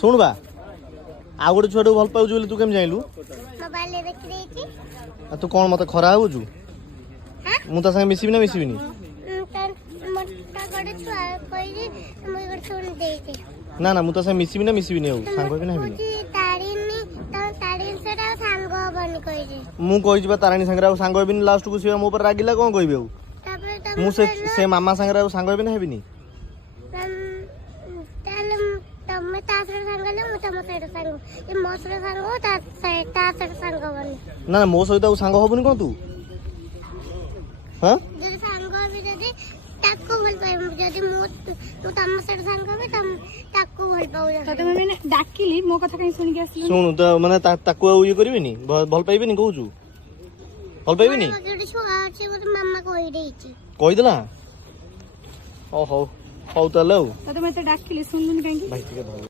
ଶୁଣ ବା ଆଉ ଗୋଟେ ଛୁଆଟାକୁ ଭଲ ପାଉଛୁ ବୋଲି ତୁ କେମିତି ଜାଣିଲୁ? ମୋବାଇଲରେ ଦେଖି ଦେଇଛି। ତୁ କଣ ମତେ ଖରା ହଉଛୁ? ମୁଁ ତା ସାଙ୍ଗେ ମିଶିବି ନା ମିଶିବିନି? ନା ନା ମୁଁ ତା ସାଙ୍ଗେ ମିଶିବି ନା ମିଶିବିନି? ଆଉ ସାଙ୍ଗ ହେବି ନା ହେବିନି? ମୁଁ କହିଛି ବା ତାରିଣୀ ସାଙ୍ଗରେ ଆଉ ସାଙ୍ଗ ହେବିନି। ଲାଷ୍ଟକୁ ସିଏ ମୋ ଉପରେ ରାଗିଲା କଣ କହିବି ଆଉ? ମୁଁ ସେ ମାମା ସାଙ୍ଗରେ ଆଉ ସାଙ୍ଗ ହେବି ନା ହେବିନି? ନା ନା ମୋ ସହିତ ଆଉ ସାଙ୍ଗ ହବୁନି କଣ ତୁ? ହଁ ଡାକିଲି ମୋ କଥା କାଇଁ ଶୁଣିକି ଆସିଲୁ? ଶୁଣୁ ତ ମାନେ ତାକୁ ଆଉ ଇଏ କରିବିନି? ଭଲ ପାଇବିନି କହୁଛୁ? ଭଲ ପାଇବିନି? କହିଦେଲା? ହଉ ହଉ ହଉ ତାହେଲେ ଆଉ ତତେ ମତେ ଡାକିଲି ଶୁଣୁନି କାହିଁକି? ଭାଇ ଟିକେ ଧର।